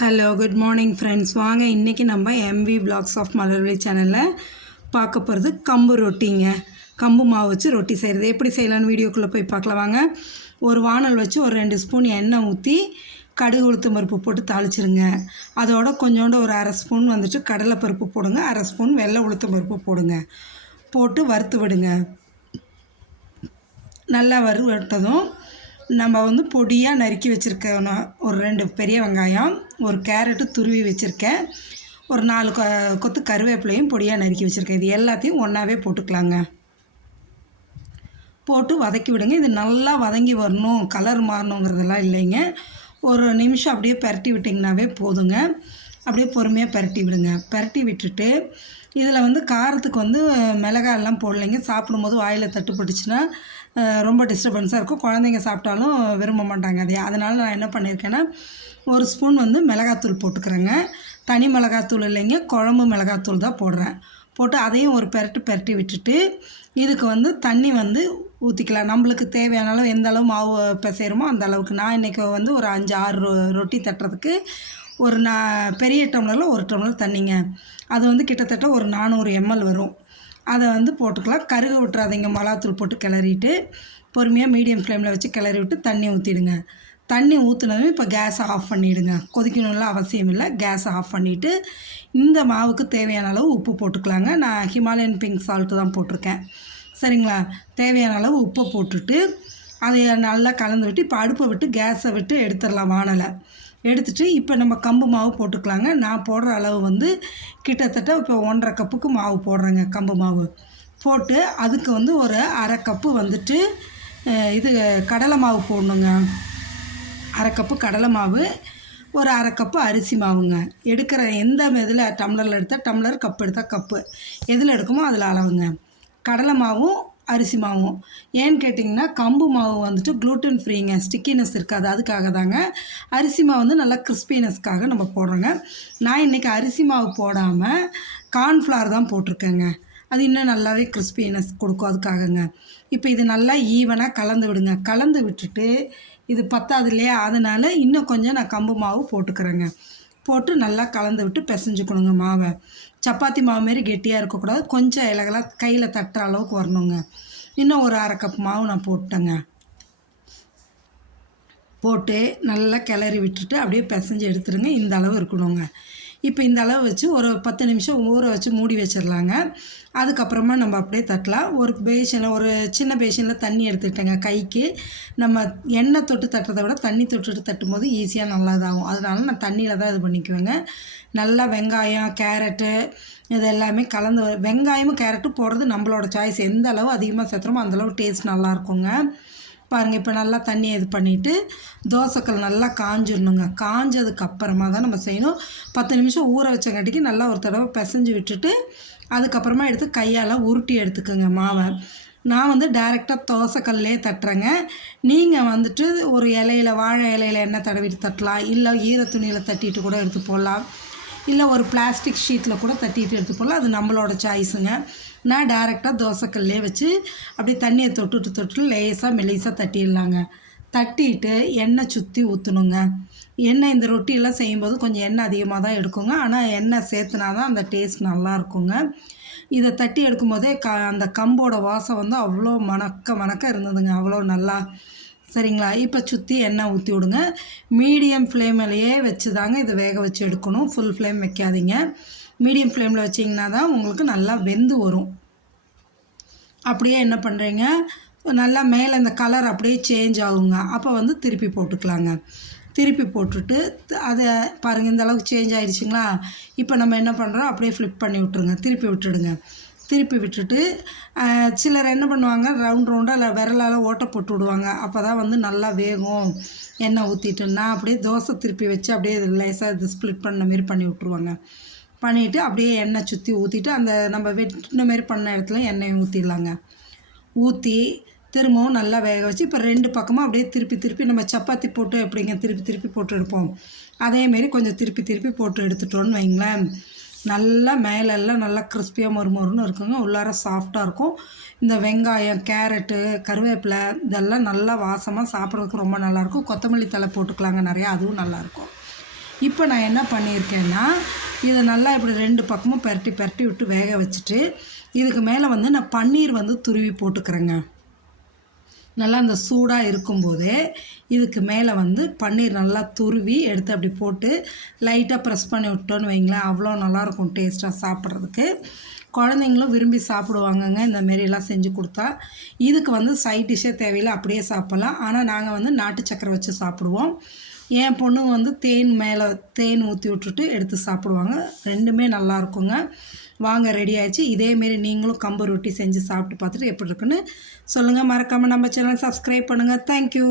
Hello good morning friends. வாங்க இன்றைக்கி நம்ம எம்வி பிளாக்ஸ் ஆஃப் மலர்விழி சேனலில் பார்க்க போகிறது கம்பு ரொட்டிங்க. கம்பு மாவு வச்சு ரொட்டி செய்கிறது எப்படி செய்யலான்னு வீடியோக்குள்ளே போய் பார்க்கலாம் வாங்க. ஒரு வானல் வச்சு ஒரு 2 ஸ்பூன் எண்ணெய் ஊற்றி கடுகு உளுத்தம் பருப்பு போட்டு தாளிச்சிருங்க. அதோட கொஞ்சோண்டு ஒரு அரை ஸ்பூன் வந்துட்டு கடலைப்பருப்பு போடுங்க, அரை ஸ்பூன் வெள்ளை உளுத்தம் பருப்பு போடுங்க. போட்டு வறுத்து விடுங்க. நல்லா வறுவட்டதும் நம்ம வந்து பொடியாக நறுக்கி வச்சுருக்கேன். ஒரு 2 பெரிய வெங்காயம், ஒரு கேரட்டு துருவி வச்சுருக்கேன், ஒரு 4 கொத்து கருவேப்பிலையும் பொடியாக நறுக்கி வச்சுருக்கேன். இது எல்லாத்தையும் ஒன்றாவே போட்டுக்கலாங்க. போட்டு வதக்கி விடுங்க. இது நல்லா வதங்கி வரணும், கலர் மாறணுங்கிறதெல்லாம் இல்லைங்க. ஒரு நிமிஷம் அப்படியே பரட்டி விட்டிங்கனாவே போதுங்க. அப்படியே பொறுமையாக பரட்டி விடுங்க. பரட்டி விட்டுட்டு இதில் வந்து காரத்துக்கு வந்து மிளகாயெல்லாம் போடலைங்க. சாப்பிடும்போது வாயில் தட்டுப்பட்டுச்சுன்னா ரொம்ப டிஸ்டர்பன்ஸாக இருக்கும். குழந்தைங்க சாப்பிட்டாலும் விரும்ப மாட்டாங்க அதனால் நான் என்ன பண்ணியிருக்கேன்னா, ஒரு ஸ்பூன் வந்து மிளகாத்தூள் போட்டுக்கிறேங்க. தனி மிளகாத்தூள் இல்லைங்க, குழம்பு மிளகாத்தூள் தான் போடுறேன். போட்டு அதையும் ஒரு பெரட்டி விட்டுட்டு இதுக்கு வந்து தண்ணி வந்து ஊற்றிக்கலாம். நம்மளுக்கு தேவையான அளவு எந்த அளவு மாவு பிசைகிறோமோ அந்த அளவுக்கு. நான் இன்றைக்கி வந்து ஒரு 5-6 ரொட்டி தட்டுறதுக்கு ஒரு பெரிய டம்ளரில் 1 டம்ளர் தண்ணிங்க. அது வந்து கிட்டத்தட்ட ஒரு 400 ml வரும். அதை வந்து போட்டுக்கலாம். கருக விட்டுறாதீங்க. மிளகாத்தூள் போட்டு கிளறிட்டு பொறுமையாக மீடியம் ஃப்ளேமில் வச்சு கிளறி விட்டு தண்ணி ஊற்றிடுங்க. தண்ணி ஊற்றினதும் இப்போ கேஸை ஆஃப் பண்ணிவிடுங்க. கொதிக்கணும்லாம் அவசியம் இல்லை. கேஸை ஆஃப் பண்ணிவிட்டு இந்த மாவுக்கு தேவையான அளவு உப்பு போட்டுக்கலாங்க. நான் ஹிமாலயன் பிங்க் சால்ட்டு தான் போட்டிருக்கேன். சரிங்களா? தேவையான அளவு உப்பை போட்டுட்டு அதை நல்லா கலந்து விட்டு இப்போ அடுப்பை விட்டு கேஸை விட்டு எடுத்துடலாம் வானலை. எடுத்துகிட்டு இப்போ நம்ம கம்பு மாவு போட்டுக்கலாங்க. நான் போடுற அளவு வந்து கிட்டத்தட்ட இப்போ 1.5 கப்புக்கு மாவு போடுறேங்க. கம்பு மாவு போட்டு அதுக்கு வந்து ஒரு அரை கப்பு வந்துட்டு இது கடலை மாவு போடணுங்க. அரை கப்பு கடலை மாவு, ஒரு அரை கப்பு அரிசி மாவுங்க. எடுக்கிற எந்த இதில் டம்ளரில் எடுத்தால் டம்ளர், கப்பு எடுத்தால் கப்பு, எதில் எடுக்குமோ அதில் அளவுங்க. கடலை மாவும் அரிசி மாவும் ஏன்னு கேட்டிங்கன்னா, கம்பு மாவு வந்துட்டு க்ளூட்டன் ஃப்ரீங்க, ஸ்டிக்கினஸ் இருக்காது. அதுக்காக தாங்க. அரிசி மாவு வந்து நல்லா கிறிஸ்பினஸ்க்காக நம்ம போடுறோங்க. நான் இன்றைக்கி அரிசி மாவு போடாமல் கார்ன்ஃப்ளவர் தான் போட்டிருக்கேங்க. அது இன்னும் நல்லாவே கிறிஸ்பினஸ் கொடுக்கும். அதுக்காகங்க. இப்போ இது நல்லா ஈவனாக கலந்து விடுங்க. கலந்து விட்டுட்டு இது பத்தாது இல்லையா, அதனால் இன்னும் கொஞ்சம் நான் கம்பு மாவு போட்டுக்கிறேங்க. போட்டு நல்லா கலந்து விட்டு பிசைஞ்சுக்கணுங்க மாவை. சப்பாத்தி மாவு மாரி கெட்டியாக இருக்கக்கூடாது. கொஞ்சம் இலகலாக கையில் தட்டுற அளவுக்கு வரணுங்க. இன்னும் ஒரு அரை கப் மாவு நான் போட்டேங்க. போட்டு நல்லா கிளறி விட்டுட்டு அப்படியே பிசைஞ்சு எடுத்துருங்க. இந்த அளவு இருக்கணுங்க. இப்போ இந்த அளவு வச்சு ஒரு 10 நிமிஷம் ஊற வச்சு மூடி வச்சிடலாங்க. அதுக்கப்புறமா நம்ம அப்படியே தட்டலாம். ஒரு பேஷனில், ஒரு சின்ன பேஷனில் தண்ணி எடுத்துக்கிட்டேங்க. கைக்கு நம்ம எண்ணெய் தொட்டு தட்டுறதை விட தண்ணி தொட்டுட்டு தட்டும்போது ஈஸியாக நல்லா இதாகும். அதனால நான் தண்ணியில் தான் இது பண்ணிக்குவேங்க. நல்லா வெங்காயம், கேரட்டு இது எல்லாமே கலந்து, வெங்காயமும் கேரட்டும் போடுறது நம்மளோட சாய்ஸ். எந்த அளவு அதிகமாக சேர்த்துறோமோ அந்தளவு டேஸ்ட் நல்லாயிருக்குங்க. பாருங்கள், இப்போ நல்லா தண்ணி இது பண்ணிவிட்டு தோசைக்கல் நல்லா காஞ்சிடணுங்க. காஞ்சதுக்கப்புறமா தான் நம்ம செய்யணும். 10 நிமிஷம் ஊற வச்சங்காட்டிக்கு நல்லா ஒரு தடவை பிசைஞ்சு விட்டுட்டு அதுக்கப்புறமா எடுத்து கையால் உருட்டி எடுத்துக்கோங்க மாவை. நான் வந்து டைரெக்டாக தோசைக்கல்லே தட்டுறேங்க. நீங்கள் வந்துட்டு ஒரு இலையில, வாழை இலையில் எண்ணெய் தடவிட்டு தட்டலாம், இல்லை ஈரத்துணியில் தட்டிட்டு கூட எடுத்து போடலாம், இல்லை ஒரு பிளாஸ்டிக் ஷீட்டில் கூட தட்டிட்டு எடுத்து போடலாம். அது நம்மளோட சாய்ஸுங்க. நான் டைரெக்டாக தோசைக்கல்லே வச்சு அப்படியே தண்ணியை தொட்டுட்டு லேசாக மெலிசாக தட்டிடலாங்க. தட்டிட்டு எண்ணெய் சுற்றி ஊற்றணுங்க. எண்ணெய் இந்த ரொட்டியெல்லாம் செய்யும்போது கொஞ்சம் எண்ணெய் அதிகமாக தான் எடுக்குங்க. ஆனால் எண்ணெய் சேர்த்துனா தான் அந்த டேஸ்ட் நல்லாயிருக்குங்க. இதை தட்டி எடுக்கும்போதே அந்த கம்போட வாசம் வந்து அவ்வளோ மணக்க இருந்ததுங்க. அவ்வளோ நல்லா. சரிங்களா? இப்போ சுற்றி எண்ணெய் ஊற்றி விடுங்க. மீடியம் ஃப்ளேமிலேயே வச்சு தாங்க இதை வேக வச்சு எடுக்கணும். ஃபுல் ஃப்ளேம் வைக்காதீங்க. மீடியம் ஃப்ளேமில் வச்சிங்கன்னா தான் உங்களுக்கு நல்லா வெந்து வரும். அப்படியே என்ன பண்ணுறீங்க, நல்லா மேலே இந்த கலர் அப்படியே சேஞ்ச் ஆகுங்க. அப்போ வந்து திருப்பி போட்டுக்கலாங்க. திருப்பி போட்டுட்டு அதை பாருங்கள், இந்த அளவுக்கு சேஞ்ச் ஆகிடுச்சிங்களா. இப்போ நம்ம என்ன பண்ணுறோம், அப்படியே ஃப்ளிப் பண்ணி விட்டுருங்க. திருப்பி விட்டுடுங்க. திருப்பி விட்டுட்டு சிலர் என்ன பண்ணுவாங்க, ரவுண்டாக இல்லை விரலால் ஓட்டை போட்டு விடுவாங்க. அப்போ தான் வந்து நல்லா வேகும். எண்ணெய் ஊற்றிட்டுன்னா அப்படியே தோசை திருப்பி வச்சு அப்படியே லேசாக இது ஸ்ப்ளிட் பண்ண மாரி பண்ணி விட்ருவாங்க. பண்ணிவிட்டு அப்படியே எண்ணெய் சுற்றி ஊற்றிட்டு அந்த நம்ம வெட்டின மாரி பண்ண இடத்துல எண்ணெயை ஊற்றிடலாங்க. ஊற்றி திரும்பவும் நல்லா வேக வச்சு இப்போ 2 பக்கமும் அப்படியே திருப்பி நம்ம சப்பாத்தி போட்டு எப்படிங்க திருப்பி போட்டு எடுப்போம், அதேமாரி கொஞ்சம் திருப்பி போட்டு எடுத்துட்டோன்னு வைங்களேன், நல்லா மேலெல்லாம் நல்லா கிறிஸ்பியாக மொறுன்னு இருக்குங்க. உள்ளார சாஃப்டாக இருக்கும். இந்த வெங்காயம், கேரட்டு, கருவேப்பிலை இதெல்லாம் நல்லா வாசமாக சாப்பிட்றதுக்கு ரொம்ப நல்லாயிருக்கும். கொத்தமல்லி தழை போட்டுக்கலாங்க நிறையா, அதுவும் நல்லாயிருக்கும். இப்போ நான் என்ன பண்ணியிருக்கேன்னா இதை நல்லா இப்படி 2 பக்கமும் பெரட்டி பெரட்டி விட்டு வேக வச்சுட்டு இதுக்கு மேலே வந்து நான் பன்னீர் வந்து துருவி போட்டுக்கிறேங்க. நல்லா அந்த சூடாக இருக்கும்போதே இதுக்கு மேலே வந்து பன்னீர் நல்லா துருவி எடுத்து அப்படி போட்டு லைட்டாக ப்ரெஸ் பண்ணி விட்டோன்னு வைங்களேன், அவ்வளோ நல்லாயிருக்கும் டேஸ்ட்டாக சாப்பிட்றதுக்கு. குழந்தைங்களும் விரும்பி சாப்பிடுவாங்கங்க இந்தமாரிலாம் செஞ்சு கொடுத்தா. இதுக்கு வந்து சைட் டிஷ்ஷே தேவையில்லை, அப்படியே சாப்பிட்லாம். ஆனால் நாங்கள் வந்து நாட்டு சக்கரை வச்சு சாப்பிடுவோம். என் பொண்ணு வந்து தேன் ஊற்றி விட்டுட்டு எடுத்து சாப்பிடுவாங்க. 2மே நல்லாயிருக்குங்க. வாங்க ரெடி ஆயிடுச்சு. இதேமாரி நீங்களும் கம்பு ரொட்டி செஞ்சு சாப்பிட்டு பார்த்துட்டு எப்படி இருக்குன்னு சொல்லுங்கள். மறக்காமல் நம்ம சேனல் சப்ஸ்கிரைப் பண்ணுங்கள். தேங்க்யூ.